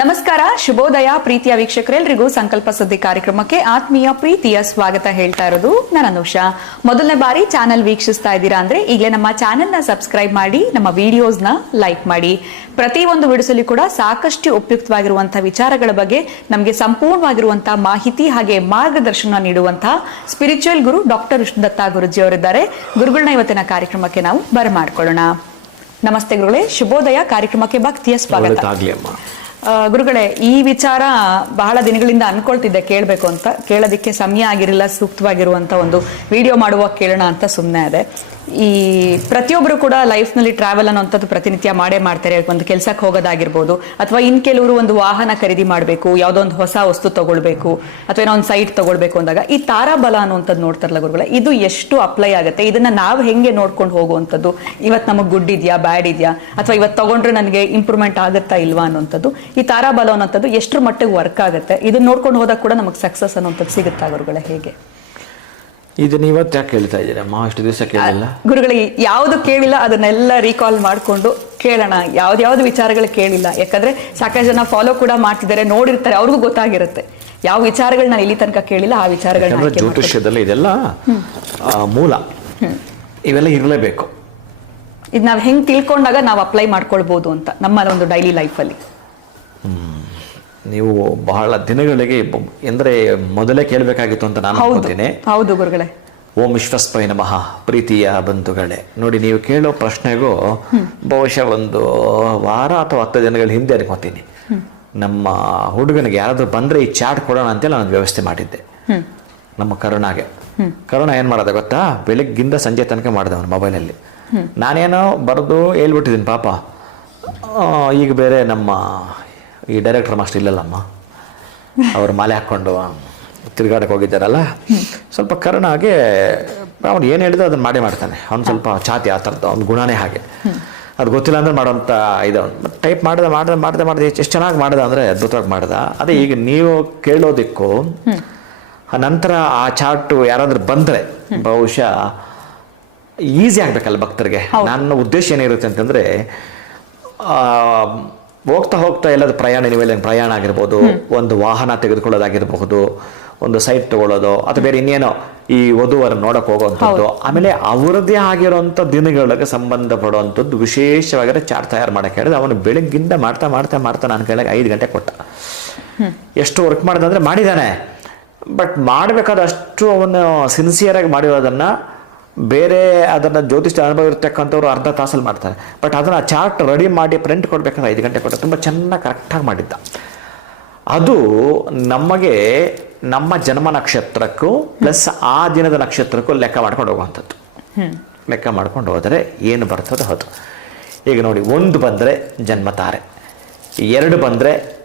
ನಮಸ್ಕಾರ, ಶುಭೋದಯ, ಪ್ರೀತಿಯ ವೀಕ್ಷಕರೆಲ್ಲರಿಗೂ ಸಂಕಲ್ಪ ಸುದ್ದಿ ಕಾರ್ಯಕ್ರಮಕ್ಕೆ ಆತ್ಮೀಯ ಪ್ರೀತಿಯ ಸ್ವಾಗತ ಹೇಳ್ತಾ ಇರೋದು ನಾನು ಅನುಷಾ. ಮೊದಲನೇ ಬಾರಿ ಚಾನೆಲ್ ವೀಕ್ಷಿಸ್ತಾ ಇದ್ದೀರಾ ಅಂದ್ರೆ ಈಗಲೇ ನಮ್ಮ ಚಾನೆಲ್ನ ಸಬ್ಸ್ಕ್ರೈಬ್ ಮಾಡಿ, ನಮ್ಮ ವಿಡಿಯೋಸ್ನ ಲೈಕ್ ಮಾಡಿ. ಪ್ರತಿ ಒಂದು ಕೂಡ ಸಾಕಷ್ಟು ಉಪಯುಕ್ತವಾಗಿರುವಂತಹ ವಿಚಾರಗಳ ಬಗ್ಗೆ ನಮಗೆ ಸಂಪೂರ್ಣವಾಗಿರುವಂತಹ ಮಾಹಿತಿ ಹಾಗೆ ಮಾರ್ಗದರ್ಶನ ನೀಡುವಂತಹ ಸ್ಪಿರಿಚುವಲ್ ಗುರು ಡಾಕ್ಟರ್ ವಿಷ್ಣುದತ್ತ ಗುರುಜಿ ಅವರಿದ್ದಾರೆ. ಗುರುಗಳನ್ನ ಇವತ್ತಿನ ಕಾರ್ಯಕ್ರಮಕ್ಕೆ ನಾವು ಬರಮಾಡ್ಕೊಳ್ಳೋಣ. ನಮಸ್ತೆ ಗುರುಗಳೇ, ಶುಭೋದಯ ಕಾರ್ಯಕ್ರಮಕ್ಕೆ ಭಕ್ತಿಯ ಸ್ವಾಗತ. ಗುರುಗಳೇ, ಈ ವಿಚಾರ ಬಹಳ ದಿನಗಳಿಂದ ಅನ್ಕೊಳ್ತಿದ್ದೆ ಕೇಳಬೇಕು ಅಂತ. ಕೇಳೋದಕ್ಕೆ ಸಮಯ ಆಗಿರಲಿಲ್ಲ, ಸೂಕ್ತವಾಗಿರುವಂತ ಒಂದು ವಿಡಿಯೋ ಮಾಡುವ, ಕೇಳೋಣ ಅಂತ ಸುಮ್ಮನೆ ಅದೇ ಈ ಪ್ರತಿಯೊಬ್ಬರು ಕೂಡ ಲೈಫ್ನಲ್ಲಿ ಟ್ರಾವೆಲ್ ಅನ್ನೋಂಥದ್ದು ಪ್ರತಿನಿತ್ಯ ಮಾಡೇ ಮಾಡ್ತಾರೆ. ಒಂದು ಕೆಲಸಕ್ಕೆ ಹೋಗೋದಾಗಿರ್ಬೋದು, ಅಥವಾ ಇನ್ ಕೆಲವರು ಒಂದು ವಾಹನ ಖರೀದಿ ಮಾಡಬೇಕು, ಯಾವುದೋ ಒಂದು ಹೊಸ ವಸ್ತು ತಗೊಳ್ಬೇಕು, ಅಥವಾ ಏನೋ ಒಂದು ಸೈಟ್ ತಗೊಳ್ಬೇಕು ಅಂದಾಗ, ಈ ತಾರಾಬಲ ಅನ್ನೋಂಥದ್ದು ನೋಡ್ತಾರಲ್ಲ ಗುರುಗಳ, ಇದು ಎಷ್ಟು ಅಪ್ಲೈ ಆಗುತ್ತೆ? ಇದನ್ನ ನಾವು ಹೆಂಗೆ ನೋಡ್ಕೊಂಡು ಹೋಗುವಂಥದ್ದು? ಇವತ್ತು ನಮಗೆ ಗುಡ್ ಇದೆಯಾ ಬ್ಯಾಡ್ ಇದೆಯಾ? ಅಥವಾ ಇವತ್ತು ತಗೊಂಡ್ರೆ ನನಗೆ ಇಂಪ್ರೂವ್ಮೆಂಟ್ ಆಗುತ್ತಾ ಇಲ್ವಾ ಅನ್ನೋಂಥದ್ದು ಈ ತಾರಾಬಲ ಅನ್ನೋಂಥದ್ದು ಎಷ್ಟರ ಮಟ್ಟಿಗೆ ವರ್ಕ್ ಆಗುತ್ತೆ? ಇದನ್ನ ನೋಡ್ಕೊಂಡು ಹೋದಾಗ ಕೂಡ ನಮಗೆ ಸಕ್ಸಸ್ ಅನ್ನೋಂಥದ್ದು ಸಿಗುತ್ತಾ ಗುರುಗಳ, ಹೇಗೆ? ಇದನ್ನ ಇವತ್ತು ಯಾಕೆ ಕೇಳ್ತಾ ಇದ್ದೀರಮ್ಮ ಅಷ್ಟು ದಿವಸ ಕೇಳಿಲ್ಲ. ಗುರುಗಳಿಗೆ ಯಾವುದು ಕೇಳಿಲ್ಲ ಅದನ್ನೆಲ್ಲ ರೀಕಾಲ್ ಮಾಡಿಕೊಂಡು ಕೇಳೋಣ. ಯಾವ್ದ್ಯಾವ್ದು ವಿಚಾರಗಳು ಕೇಳಿಲ್ಲ. ಯಾಕಂದ್ರೆ ಸಾಕಷ್ಟು ಜನ ಫಾಲೋ ಕೂಡ ಮಾಡ್ತಿದ್ದಾರೆ ನೋಡಿರ್ತಾರೆ ಅವ್ರಿಗೂ ಗೊತ್ತಾಗಿರುತ್ತೆ. ಯಾವ ವಿಚಾರಗಳು ನಾನು ಇಲ್ಲಿ ತನಕ ಕೇಳಿಲ್ಲ ಆ ವಿಚಾರಗಳನ್ನ ಜ್ಯೋತಿಷ್ಯದಲ್ಲಿ ಇದೆಲ್ಲ ಮೂಲ. ಇವೆಲ್ಲ ಇರಲೇಬೇಕು. ಇದು ನಾವು ಹೆಂಗೆ ತಿಳ್ಕೊಂಡಾಗ ನಾವು ಅಪ್ಲೈ ಮಾಡ್ಕೊಳ್ಬೋದು ಅಂತ ನಮ್ಮ ಒಂದು ಡೈಲಿ ಲೈಫಲ್ಲಿ ನೀವು ಬಹಳ ದಿನಗಳಿಗೆ ಎಂದರೆ ಮೊದಲೇ ಕೇಳಬೇಕಾಗಿತ್ತು ಅಂತ ನಾನು ಹೇಳ್ತೇನೆ ಅನ್ಕೋತೀನಿ. ಹೌದು ಗುರುಗಳೇ. ಓಂ ವಿಶ್ವಸ್ಪೈ ನಮಃ ಪ್ರೀತಿಯ ಬಂಧುಗಳೇ. ನೋಡಿ ನೀವು ಕೇಳೋ ಪ್ರಶ್ನೆಗೂ ಬಹುಶಃ ಒಂದು ವಾರ ಅಥವಾ ಹತ್ತು ದಿನಗಳ ಹಿಂದೆ ಅನ್ಕೋತೀನಿ. ನಮ್ಮ ಹುಡುಗನಿಗೆ ಯಾರಾದರೂ ಬಂದ್ರೆ ಈ ಚಾಟ್ ಕೊಡೋಣ ಅಂತೇಳಿ ನಾನು ವ್ಯವಸ್ಥೆ ಮಾಡಿದ್ದೆ. ನಮ್ಮ ಕರುಣಾಗೆ. ಕರುಣ ಏನು ಮಾಡೋದ ಗೊತ್ತಾ? ಬೆಳಗ್ಗಿಂದ ಸಂಜೆ ತನಕ ಮಾಡಿದೆ ಅವನು ಮೊಬೈಲಲ್ಲಿ. ನಾನೇನೋ ಬರೆದು ಹೇಳ್ಬಿಟ್ಟಿದ್ದೀನಿ ಪಾಪ. ಈಗ ಬೇರೆ ನಮ್ಮ ಈ ಡೈರೆಕ್ಟರ್ ಮಾಸ್ಟರ್ ಇಲ್ಲಲ್ಲಮ್ಮ? ಅವ್ರು ಮಾಲೆ ಹಾಕ್ಕೊಂಡು ತಿರುಗಾಡಕ್ಕೆ ಹೋಗಿದ್ದಾರಲ್ಲ? ಸ್ವಲ್ಪ ಕರುಣಾಗೆ ಅವ್ನು ಏನು ಹೇಳಿದ್ರು ಅದನ್ನ ಮಾಡೇ ಮಾಡ್ತಾನೆ. ಅವ್ನು ಸ್ವಲ್ಪ ಚಾತಿ ಆ ಥರದ್ದು ಅವ್ನ ಗುಣನೇ ಹಾಗೆ. ಅದು ಗೊತ್ತಿಲ್ಲ ಅಂದ್ರೆ ಮಾಡೋಂಥ ಇದು. ಟೈಪ್ ಮಾಡಿದ ಮಾಡಿದೆ ಮಾಡಿದೆ ಮಾಡಿದೆ ಎಷ್ಟು ಚೆನ್ನಾಗಿ ಮಾಡಿದೆ ಅಂದರೆ ಅದ್ಭುತವಾಗಿ ಮಾಡ್ದ. ಅದೇ ಈಗ ನೀವು ಕೇಳೋದಕ್ಕೂ ಆ ನಂತರ ಆ ಚಾರ್ಟು ಯಾರಾದರೂ ಬಂದರೆ ಬಹುಶಃ ಈಸಿ ಆಗಬೇಕಲ್ಲ ಭಕ್ತರಿಗೆ. ನನ್ನ ಉದ್ದೇಶ ಏನಿರುತ್ತೆ ಅಂತಂದರೆ ಹೋಗ್ತಾ ಹೋಗ್ತಾ ಎಲ್ಲದ ಪ್ರಯಾಣ ನೀವೆಲ್ಲ ಪ್ರಯಾಣ ಆಗಿರ್ಬೋದು ಒಂದು ವಾಹನ ತೆಗೆದುಕೊಳ್ಳೋದಾಗಿರಬಹುದು ಒಂದು ಸೈಟ್ ತಗೊಳ್ಳೋದು ಅಥವಾ ಬೇರೆ ಇನ್ನೇನೋ ಈ ವಧುವರ ನೋಡಕ್ ಹೋಗುವಂಥದ್ದು ಆಮೇಲೆ ಅವರದೇ ಆಗಿರುವಂತ ದಿನಗಳಿಗೆ ಸಂಬಂಧಪಡುವಂಥದ್ದು ವಿಶೇಷವಾಗಿ ಚಾರ್ಟ್ ತಯಾರು ಮಾಡಕ್ಕೆ ಹೇಳಿದ್ರೆ ಅವನು ಬೆಳಗ್ಗಿಂದ ಮಾಡ್ತಾ ಮಾಡ್ತಾ ಮಾಡ್ತಾ ನಾನು ಕೇಳಕ್ಕೆ ಐದು ಗಂಟೆ ಕೊಟ್ಟ. ಎಷ್ಟು ವರ್ಕ್ ಮಾಡಿದಂದ್ರೆ ಮಾಡಿದ್ದಾನೆ. ಬಟ್ ಮಾಡಬೇಕಾದಷ್ಟು ಅವನು ಸಿನ್ಸಿಯರಾಗಿ ಮಾಡಿರೋದನ್ನ ಬೇರೆ ಅದನ್ನು ಜ್ಯೋತಿಷ್ಯ ಅನುಭವ ಇರ್ತಕ್ಕಂಥವ್ರು ಅರ್ಧ ತಾಸಲ್ಲಿ ಮಾಡ್ತಾರೆ. ಬಟ್ ಅದನ್ನು ಚಾರ್ಟ್ ರೆಡಿ ಮಾಡಿ ಪ್ರಿಂಟ್ ಕೊಡಬೇಕಂದ್ರೆ ಐದು ಗಂಟೆ ಕೊಟ್ಟರೆ ತುಂಬ ಚೆನ್ನಾಗಿ ಕರೆಕ್ಟಾಗಿ ಮಾಡಿದ್ದ. ಅದು ನಮಗೆ ನಮ್ಮ ಜನ್ಮ ನಕ್ಷತ್ರಕ್ಕೂ ಪ್ಲಸ್ ಆ ದಿನದ ನಕ್ಷತ್ರಕ್ಕೂ ಲೆಕ್ಕ ಮಾಡ್ಕೊಂಡು ಹೋಗುವಂಥದ್ದು. ಲೆಕ್ಕ ಮಾಡ್ಕೊಂಡು ಹೋದರೆ ಏನು ಬರ್ತದೋ ಅದು ಈಗ ನೋಡಿ ಒಂದು ಬಂದರೆ ಜನ್ಮತಾರೆ. ಎರಡು ಬಂದರೆ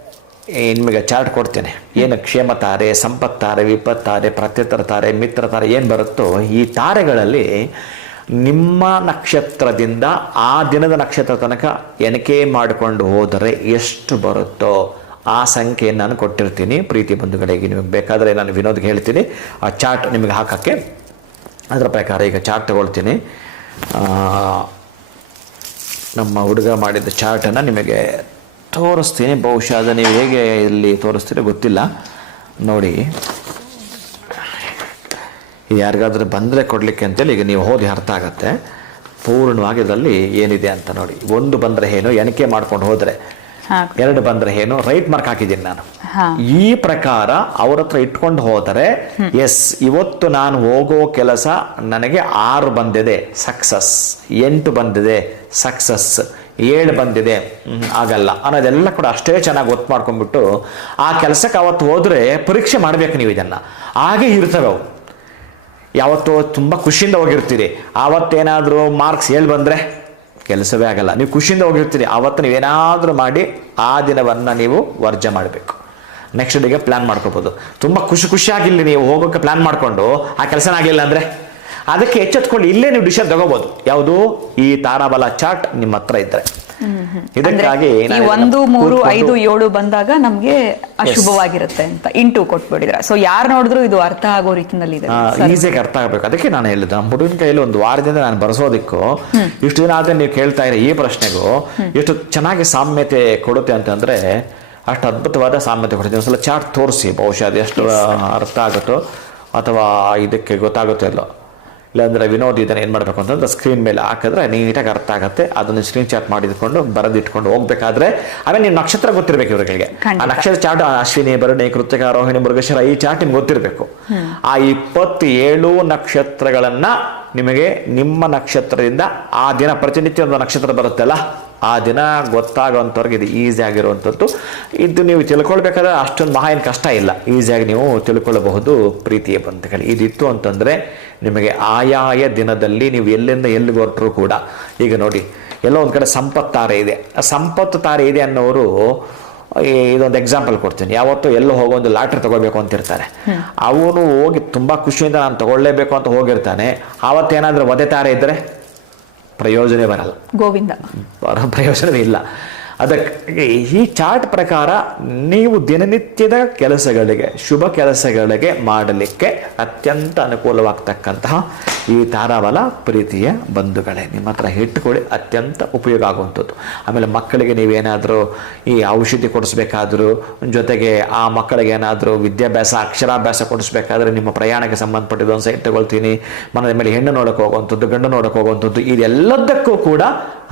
ನಿಮಗೆ ಚಾರ್ಟ್ ಕೊಡ್ತೇನೆ. ಏನು ಕ್ಷೇಮ ತಾರೆ, ಸಂಪತ್ ತಾರೆ, ವಿಪತ್ ತಾರೆ, ಪ್ರತ್ಯುತ್ತರ ತಾರೆ, ಮಿತ್ರ ತಾರೆ, ಏನು ಬರುತ್ತೋ ಈ ತಾರೆಗಳಲ್ಲಿ ನಿಮ್ಮ ನಕ್ಷತ್ರದಿಂದ ಆ ದಿನದ ನಕ್ಷತ್ರ ತನಕ ಎಣಿಕೆ ಮಾಡಿಕೊಂಡು ಹೋದರೆ ಎಷ್ಟು ಬರುತ್ತೋ ಆ ಸಂಖ್ಯೆಯನ್ನು ನಾನು ಕೊಟ್ಟಿರ್ತೀನಿ. ಪ್ರೀತಿ ಬಂಧುಗಳಿಗೆ ನಿಮಗೆ ಬೇಕಾದರೆ ನಾನು ವಿನೋದ್ಗೆ ಹೇಳ್ತೀನಿ. ಆ ಚಾರ್ಟ್ ನಿಮಗೆ ಹಾಕೋಕ್ಕೆ ಅದರ ಪ್ರಕಾರ ಈಗ ಚಾರ್ಟ್ ತಗೊಳ್ತೀನಿ. ನಮ್ಮ ಹುಡುಗ ಮಾಡಿದ ಚಾರ್ಟನ್ನು ನಿಮಗೆ ತೋರಿಸ್ತೀನಿ ಬಹುಶಃ ಅದು ನೀವು ಹೇಗೆ ಇಲ್ಲಿ ತೋರಿಸ್ತೀರೋ ಗೊತ್ತಿಲ್ಲ. ನೋಡಿ. ಯಾರಿಗಾದ್ರೂ ಬಂದರೆ ಕೊಡಲಿಕ್ಕೆ ಅಂತೇಳಿ ಈಗ ನೀವು ಹೋದಿ ಅರ್ಥ ಆಗತ್ತೆ. ಪೂರ್ಣವಾಗಿ ಇದರಲ್ಲಿ ಏನಿದೆ ಅಂತ ನೋಡಿ. ಒಂದು ಬಂದರೆ ಏನು ಎಣಿಕೆ ಮಾಡ್ಕೊಂಡು ಹೋದರೆ. ಎರಡು ಬಂದರೆ ಏನು ರೈಟ್ ಮಾರ್ಕ್ ಹಾಕಿದ್ದೀನಿ ನಾನು. ಈ ಪ್ರಕಾರ ಅವ್ರ ಹತ್ರ ಇಟ್ಕೊಂಡು ಹೋದರೆ ಎಸ್ ಇವತ್ತು ನಾನು ಹೋಗೋ ಕೆಲಸ ನನಗೆ ಆರು ಬಂದಿದೆ ಸಕ್ಸಸ್ ಎಂಟು ಬಂದಿದೆ ಸಕ್ಸಸ್ ಏಳು ಬಂದಿದೆ. ಆಗಲ್ಲ. ಅನ್ನೋದೆಲ್ಲ ಕೂಡ ಅಷ್ಟೇ ಚೆನ್ನಾಗಿ ಗೊತ್ತು ಮಾಡ್ಕೊಂಡ್ಬಿಟ್ಟು ಆ ಕೆಲಸಕ್ಕೆ ಅವತ್ತು ಹೋದರೆ ಪರೀಕ್ಷೆ ಮಾಡ್ಬೇಕು ನೀವು ಇದನ್ನ. ಹಾಗೆ ಇರ್ತವೆ ಅವು. ಯಾವತ್ತೋ ತುಂಬ ಖುಷಿಯಿಂದ ಹೋಗಿರ್ತೀರಿ. ಆವತ್ತೇನಾದರೂ ಮಾರ್ಕ್ಸ್ ಹೇಳಿ ಬಂದರೆ ಕೆಲಸವೇ ಆಗಲ್ಲ. ನೀವು ಖುಷಿಯಿಂದ ಹೋಗಿರ್ತೀರಿ. ಆವತ್ತು ನೀವೇನಾದರೂ ಮಾಡಿ ಆ ದಿನವನ್ನು ನೀವು ವರ್ಜ ಮಾಡಬೇಕು. ನೆಕ್ಸ್ಟ್ ಡೇಗೆ ಪ್ಲ್ಯಾನ್ ಮಾಡ್ಕೋಬೋದು. ತುಂಬ ಖುಷಿ ಖುಷಿಯಾಗಿಲ್ಲಿ ನೀವು ಹೋಗೋಕ್ಕೆ ಪ್ಲ್ಯಾನ್ ಮಾಡಿಕೊಂಡು ಆ ಕೆಲಸನ ಆಗಲಿಲ್ಲ ಅಂದರೆ? ಅದಕ್ಕೆ ಎಚ್ಚೆತ್ಕೊಂಡು ಇಲ್ಲೇ ನೀವು ಡಿಸಿಷನ್ ತಗೋಬಹುದು ಯಾವುದು? ಈ ತಾರಾಬಲ ಚಾರ್ಟ್ ನಿಮ್ಮ ಹತ್ರ ಇದ್ರೆ. ಇದಕ್ಕಾಗಿ ಒಂದು ಮೂರು ಐದು ಏಳು ಬಂದಾಗ ನಮ್ಗೆ ಅಶುಭವಾಗಿರುತ್ತೆ ಅಂತ. ಇಂಟು ಕೊಟ್ಬಿಡಿದ್ರೆ. ಸೊ ಯಾರು ನೋಡಿದ್ರು ಇದು ಅರ್ಥ ಆಗೋ ರೀತಿನಲ್ಲಿ ಇದೆ. ಈಸಿಯಾಗಿ ಅರ್ಥ ಆಗ್ಬೇಕು. ಅದಕ್ಕೆ ನಾನು ಹೇಳಿದ್ದು ನಮ್ಮ ಹುಡುಗನ ಕೈಯಲ್ಲಿ ಒಂದು ವಾರದಿಂದ ನಾನು ಬರೆಸೋದಕ್ಕೂ ಇಷ್ಟು ದಿನ ಆದ್ರೆ ನೀವು ಕೇಳ್ತಾ ಇರೋ ಈ ಪ್ರಶ್ನೆಗೂ ಎಷ್ಟು ಚೆನ್ನಾಗಿ ಸಾಮ್ಯತೆ ಕೊಡುತ್ತೆ ಅಂತಂದ್ರೆ ಅಷ್ಟು ಅದ್ಭುತವಾದ ಸಾಮ್ಯತೆ ಕೊಡುತ್ತೆ. ಒಂದ್ಸಲ ಚಾರ್ಟ್ ತೋರಿಸಿ ಬಹುಶಃ ಅದು ಎಷ್ಟು ಅರ್ಥ ಆಗುತ್ತೋ ಅಥವಾ ಇದಕ್ಕೆ ಗೊತ್ತಾಗುತ್ತೋ ಇಲ್ಲೋ ಇಲ್ಲಾಂದ್ರೆ ವಿನೋದ್ ಇದನ್ನು ಏನು ಮಾಡಬೇಕು ಅಂತಂದ್ರೆ ಸ್ಕ್ರೀನ್ ಮೇಲೆ ಹಾಕಿದ್ರೆ ನೀಟಾಗಿ ಅರ್ಥ ಆಗುತ್ತೆ. ಅದನ್ನು ಸ್ಕ್ರೀನ್ ಚಾಟ್ ಮಾಡಿದ್ಕೊಂಡು ಬರೆದಿಟ್ಕೊಂಡು ಹೋಗ್ಬೇಕಾದ್ರೆ ಆಮೇಲೆ ನೀವು ನಕ್ಷತ್ರ ಗೊತ್ತಿರಬೇಕು ಇವರುಗಳಿಗೆ. ಆ ನಕ್ಷತ್ರ ಚಾಟ್ ಅಶ್ವಿನಿ ಭರಣಿ ಕೃತಿಕ ರೋಹಿಣಿ ಮೃಗಶಿರ ಈ ಚಾಟ್ ನಿಮ್ಗೆ ಗೊತ್ತಿರಬೇಕು. ಆ ಇಪ್ಪತ್ತೇಳು ನಕ್ಷತ್ರಗಳನ್ನ ನಿಮಗೆ ನಿಮ್ಮ ನಕ್ಷತ್ರದಿಂದ ಆ ದಿನ, ಪ್ರತಿನಿತ್ಯ ಒಂದು ನಕ್ಷತ್ರ ಬರುತ್ತಲ್ಲ, ಆ ದಿನ ಗೊತ್ತಾಗುವಂಥವ್ರಿಗೆ ಇದು ಈಸಿ ಆಗಿರುವಂಥದ್ದು ಇದು ನೀವು ತಿಳ್ಕೊಳ್ಬೇಕಾದ್ರೆ ಅಷ್ಟೊಂದು ಮಹಾ ಏನು ಕಷ್ಟ ಇಲ್ಲ. ಈಸಿಯಾಗಿ ನೀವು ತಿಳ್ಕೊಳ್ಳಬಹುದು ಪ್ರೀತಿಯ ಬಂಧುಗಳು. ಇದಿತ್ತು ಅಂತಂದರೆ ನಿಮಗೆ ಆಯಾಯ ದಿನದಲ್ಲಿ ನೀವು ಎಲ್ಲಿಂದ ಎಲ್ಲಿ ಹೊರಟರು ಕೂಡ, ಈಗ ನೋಡಿ, ಎಲ್ಲೋ ಒಂದು ಕಡೆ ಸಂಪತ್ತು ತಾರೆ ಇದೆ. ಆ ಸಂಪತ್ತು ತಾರೆ ಇದೆ ಅನ್ನೋರು ಇದೊಂದು ಎಕ್ಸಾಂಪಲ್ ಕೊಡ್ತೀನಿ. ಯಾವತ್ತೂ ಎಲ್ಲೋ ಹೋಗೋ ಒಂದು ಲಾಟ್ರಿ ತಗೋಬೇಕು ಅಂತಿರ್ತಾರೆ. ಅವನು ಹೋಗಿ ತುಂಬ ಖುಷಿಯಿಂದ ನಾನು ತಗೊಳ್ಳೇಬೇಕು ಅಂತ ಹೋಗಿರ್ತಾನೆ. ಆವತ್ತೇನಾದರೂ ಒದೆ ತಾರೆ ಇದ್ದರೆ ಪ್ರಯೋಜನ ಬರಲ್ಲ. ಗೋವಿಂದ. ಬರೋ ಪ್ರಯೋಜನವೇ ಇಲ್ಲ. ಅದಕ್ಕೆ ಈ ಚಾರ್ಟ್ ಪ್ರಕಾರ ನೀವು ದಿನನಿತ್ಯದ ಕೆಲಸಗಳಿಗೆ, ಶುಭ ಕೆಲಸಗಳಿಗೆ ಮಾಡಲಿಕ್ಕೆ ಅತ್ಯಂತ ಅನುಕೂಲವಾಗ್ತಕ್ಕಂತಹ ಈ ತಾರಾಬಲ ಪ್ರೀತಿಯ ಬಂಧುಗಳೇ. ನಿಮ್ಮ ಹತ್ರ ಇಟ್ಕೊಳ್ಳಿ ಅತ್ಯಂತ ಉಪಯೋಗ ಆಗುವಂಥದ್ದು. ಆಮೇಲೆ ಮಕ್ಕಳಿಗೆ ನೀವೇನಾದರೂ ಈ ಔಷಧಿ ಕೊಡಿಸ್ಬೇಕಾದ್ರೂ, ಜೊತೆಗೆ ಆ ಮಕ್ಕಳಿಗೆ ಏನಾದರೂ ವಿದ್ಯಾಭ್ಯಾಸ, ಅಕ್ಷರಾಭ್ಯಾಸ ಕೊಡಿಸ್ಬೇಕಾದ್ರೆ ನಿಮ್ಮ ಪ್ರಯಾಣಕ್ಕೆ ಸಂಬಂಧಪಟ್ಟಿದ್ದು ಒಂದು ಸೈಟ್ ತಗೊಳ್ತೀನಿ ಮನದ ಮೇಲೆ ಹೆಣ್ಣು ನೋಡೋಕೆ ಹೋಗುವಂಥದ್ದು, ಗಂಡು ನೋಡಕ್ಕೆ ಹೋಗುವಂಥದ್ದು, ಇದೆಲ್ಲದಕ್ಕೂ ಕೂಡ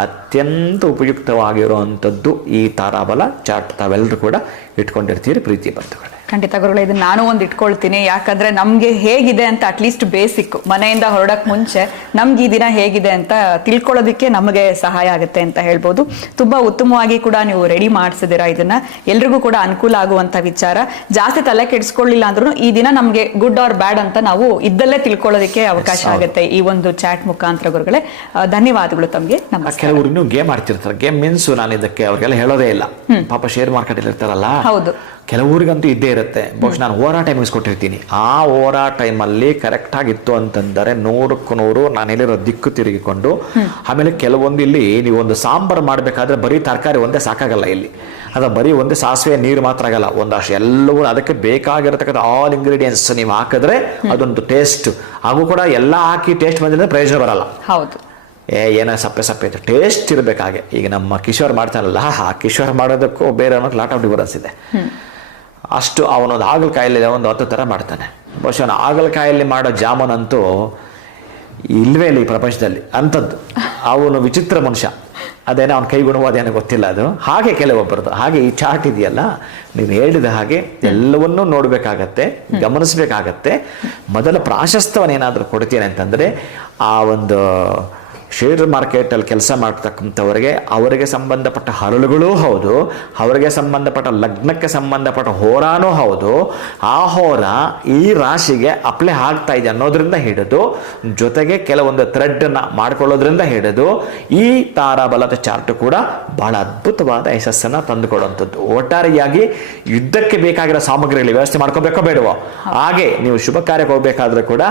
ಅತ್ಯಂತ ಉಪಯುಕ್ತವಾಗಿರುವಂಥದ್ದು. ಈ ತಾರಾಬಲ ಚಾರ್ಟ್ ತಾವೆಲ್ಲರೂ ಕೂಡ ಇಟ್ಕೊಂಡಿರ್ತೀರಿ ಪ್ರೀತಿ ಬಂಧುಗಳೇ. ಖಂಡಿತ ಗುರುಗಳೇ ಇದನ್ನ ನಾನು ಒಂದು ಇಟ್ಕೊಳ್ತೀನಿ. ಯಾಕಂದ್ರೆ ನಮ್ಗೆ ಹೇಗಿದೆ ಅಂತ ಅಟ್ಲೀಸ್ಟ್ ಬೇಸಿಕ್ ಮನೆಯಿಂದ ಹೊರಡಕ್ ಮುಂಚೆ ನಮ್ಗೆ ಈ ದಿನ ಹೇಗಿದೆ ಅಂತ ತಿಳ್ಕೊಳ್ಳೋದಕ್ಕೆ ನಮಗೆ ಸಹಾಯ ಆಗುತ್ತೆ ಅಂತ ಹೇಳ್ಬೋದು. ತುಂಬಾ ಉತ್ತಮವಾಗಿ ಕೂಡ ನೀವು ರೆಡಿ ಮಾಡಿಸಿದಿರಾ ಇದನ್ನ. ಎಲ್ರಿಗೂ ಕೂಡ ಅನುಕೂಲ ಆಗುವಂತ ವಿಚಾರ. ಜಾಸ್ತಿ ತಲೆ ಕೆಡಿಸ್ಕೊಳ್ಳಿಲ್ಲ ಅಂದ್ರೂ ಈ ದಿನ ನಮ್ಗೆ ಗುಡ್ ಆರ್ ಬ್ಯಾಡ್ ಅಂತ ನಾವು ಇದ್ದಲ್ಲೇ ತಿಳ್ಕೊಳ್ಳೋದಕ್ಕೆ ಅವಕಾಶ ಆಗುತ್ತೆ ಈ ಒಂದು ಚಾಟ್ ಮುಖಾಂತರ ಗುರುಗಳೇ. ಧನ್ಯವಾದಗಳು ತಮಗೆ. ನಮಸ್ಕಾರ. ಕೆಲವರು ಗೇಮ್ ಆಡ್ತಿರ್ತಾರೆ. ಗೇಮ್ ಮೀನ್ಸ್ ನಾನು ಇದಕ್ಕೆ ಅವ್ರಿಗೆಲ್ಲ ಹೇಳೋದೇ ಇಲ್ಲ. ಪಾಪ ಶೇರ್ ಮಾರ್ಕೆಟ್ ಇರ್ತಾರಲ್ಲ. ಹೌದು. ಕೆಲವರಿಗಂತೂ ಇದ್ದೇ ಇರುತ್ತೆ. ಬಹುಶಃ ನಾನು ಓವರಾ ಟೈಮ್ ಕೊಟ್ಟಿರ್ತೀನಿ. ಆ ಓವರಾ ಟೈಮಲ್ಲಿ ಕರೆಕ್ಟ್ ಆಗಿತ್ತು ಅಂತಂದರೆ ನೂರಕ್ಕೂ ನೂರು ನಾನು ಹೇಳಿರೋ ದಿಕ್ಕು ತಿರುಗಿಕೊಂಡು ಆಮೇಲೆ ಕೆಲವೊಂದು ಇಲ್ಲಿ ನೀವು ಒಂದು ಸಾಂಬಾರು ಮಾಡಬೇಕಾದ್ರೆ ಬರೀ ತರಕಾರಿ ಒಂದೇ ಸಾಕಾಗಲ್ಲ ಇಲ್ಲಿ. ಅದ ಬರೀ ಒಂದೇ ಸಾಸಿವೆ ನೀರು ಮಾತ್ರ ಆಗಲ್ಲ. ಒಂದಷ್ಟು ಎಲ್ಲವೂ ಅದಕ್ಕೆ ಬೇಕಾಗಿರತಕ್ಕಂಥ ಆಲ್ ಇಂಗ್ರೀಡಿಯೆಂಟ್ಸ್ ನೀವು ಹಾಕಿದ್ರೆ ಅದೊಂದು ಟೇಸ್ಟ್ ಹಾಗೂ ಕೂಡ ಎಲ್ಲ ಹಾಕಿ ಟೇಸ್ಟ್ ಬಂದಿದ್ರೆ ಪ್ರಯೋಜನ ಬರಲ್ಲ. ಹೌದು. ಏ ಏನೋ ಸಪ್ಪೆ ಸಪ್ಪೆ ಇತ್ತು. ಟೇಸ್ಟ್ ಇರಬೇಕಾಗೆ. ಈಗ ನಮ್ಮ ಕಿಶೋರ್ ಮಾಡ್ತಾರಲ್ಲ ಆ ಕಿಶೋರ್ ಮಾಡೋದಕ್ಕೂ ಬೇರೆ ಅನ್ನೋದು ಲಾಟ್ ಆಫ್ ಡಿಫರೆನ್ಸ್ ಇದೆ. ಅಷ್ಟು ಅವನೊಂದು ಹಾಗಲಕಾಯಲ್ಲಿ ಒಂದು ಹತ್ತು ಥರ ಮಾಡ್ತಾನೆ. ಬಹುಶಃ ಅವನು ಹಾಗಲಕಾಯಲ್ಲಿ ಮಾಡೋ ಜಾಮೂನಂತೂ ಇಲ್ವೇ ಇಲ್ಲ ಪ್ರಪಂಚದಲ್ಲಿ ಅಂಥದ್ದು. ಅವನು ವಿಚಿತ್ರ ಮನುಷ್ಯ. ಅದೇನೋ ಅವನ ಕೈಗುಣವಾದ ಏನೋ ಗೊತ್ತಿಲ್ಲ ಅದು. ಹಾಗೆ ಕೆಲವೊಬ್ಬರದು. ಹಾಗೆ ಈ ಚಾರ್ಟ್ ಇದೆಯಲ್ಲ? ನೀವು ಹೇಳಿದ ಹಾಗೆ ಎಲ್ಲವನ್ನೂ ನೋಡಬೇಕಾಗತ್ತೆ, ಗಮನಿಸಬೇಕಾಗತ್ತೆ. ಮೊದಲ ಪ್ರಾಶಸ್ತ್ಯವನ್ನೇನಾದರೂ ಕೊಡ್ತೀನಿ ಅಂತಂದರೆ ಆ ಒಂದು ಶೇರ್ ಮಾರ್ಕೆಟಲ್ಲಿ ಕೆಲಸ ಮಾಡ್ತಕ್ಕಂಥವ್ರಿಗೆ ಅವರಿಗೆ ಸಂಬಂಧಪಟ್ಟ ಹರಳುಗಳೂ ಹೌದು, ಅವರಿಗೆ ಸಂಬಂಧಪಟ್ಟ ಲಗ್ನಕ್ಕೆ ಸಂಬಂಧಪಟ್ಟ ಹೋರಾನೂ ಹೌದು. ಆ ಹೋರ ಈ ರಾಶಿಗೆ ಅಪ್ಲೈ ಆಗ್ತಾ ಇದೆ ಅನ್ನೋದ್ರಿಂದ ಹಿಡಿದು, ಜೊತೆಗೆ ಕೆಲವೊಂದು ಥ್ರೆಡ್ನ ಮಾಡ್ಕೊಳ್ಳೋದ್ರಿಂದ ಹಿಡಿದು, ಈ ತಾರಾಬಲದ ಚಾರ್ಟ್ ಕೂಡ ಬಹಳ ಅದ್ಭುತವಾದ ಯಶಸ್ಸನ್ನು ತಂದುಕೊಡುವಂಥದ್ದು. ಒಟ್ಟಾರೆಯಾಗಿ ಯುದ್ಧಕ್ಕೆ ಬೇಕಾಗಿರೋ ಸಾಮಗ್ರಿಗಳ ವ್ಯವಸ್ಥೆ ಮಾಡ್ಕೋಬೇಕೋ ಬೇಡವೋ? ಹಾಗೆ ನೀವು ಶುಭ ಕಾರ್ಯಕ್ಕೆ ಹೋಗಬೇಕಾದ್ರೂ ಕೂಡ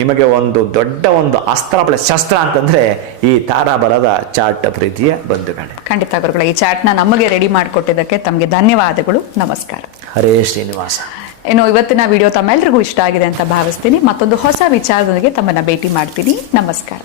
ನಿಮಗೆ ಒಂದು ದೊಡ್ಡ ಒಂದು ಅಸ್ತ್ರ, ಶಸ್ತ್ರ ಅಂತಂದ್ರೆ ಈ ತಾರಾಬಲದ ಚಾಟ್ ಪ್ರೀತಿಯ ಬಂಧುಗಳೇ. ಖಂಡಿತ ಗುರುಗಳೇ ಈ ಚಾಟ್ನ ನಮಗೆ ರೆಡಿ ಮಾಡಿಕೊಟ್ಟಿದ್ದಕ್ಕೆ ತಮಗೆ ಧನ್ಯವಾದಗಳು. ನಮಸ್ಕಾರ. ಹರೇ ಶ್ರೀನಿವಾಸ. ಇನ್ನು ಇವತ್ತಿನ ವಿಡಿಯೋ ತಮ್ಮೆಲ್ಲರಿಗೂ ಇಷ್ಟ ಆಗಿದೆ ಅಂತ ಭಾವಿಸ್ತೀನಿ. ಮತ್ತೊಂದು ಹೊಸ ವಿಚಾರದೊಂದಿಗೆ ತಮ್ಮನ್ನ ಭೇಟಿ ಮಾಡ್ತೀನಿ. ನಮಸ್ಕಾರ.